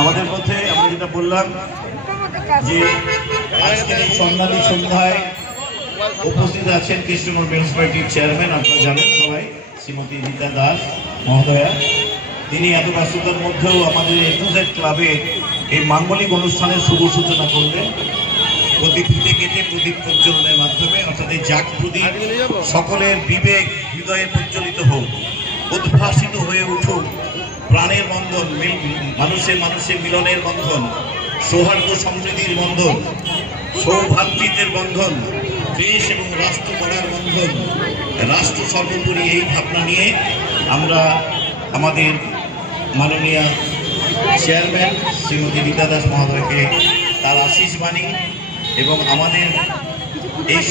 আমাদের মধ্যে আমরা যেটা বললাম যে আজকের এই স্বর্ণালী সন্ধ্যায় উপস্থিত আছেন কৃষ্ণনগর মিউনিসিপ্যালিটির চেয়ারম্যান, আপনারা জানেন সবাই, শ্রীমতী রীতা দাস মহোদয়া। তিনি এত ব্যস্ততার মধ্যেও আমাদের A2Z ক্লাবে এই মাঙ্গলিক অনুষ্ঠানের শুভ সূচনা করলেন প্রদীপ কেটে প্রদীপ প্রজ্বলনের মাধ্যমে, অর্থাৎ এই জাগ প্রদীপ সকলের বিবেক হৃদয়ে প্রজ্বলিত হোক, উদ্ভাসিত হয়ে উঠুক প্রাণের বন্ধন, মানুষে মানুষে মিলনের বন্ধন, সৌহার্দ্য সমৃদ্ধির বন্ধন, সৌভ্রাতৃত্বের বন্ধন, দেশ এবং রাষ্ট্র গড়ার বন্ধন, রাষ্ট্র সর্বোপরি, এই ভাবনা নিয়ে আমরা আমাদের মাননীয় চেয়ারম্যান শ্রীমতী রীতা দাস মহোদয়কে তার আশীষ বাণী এবং আমাদের এই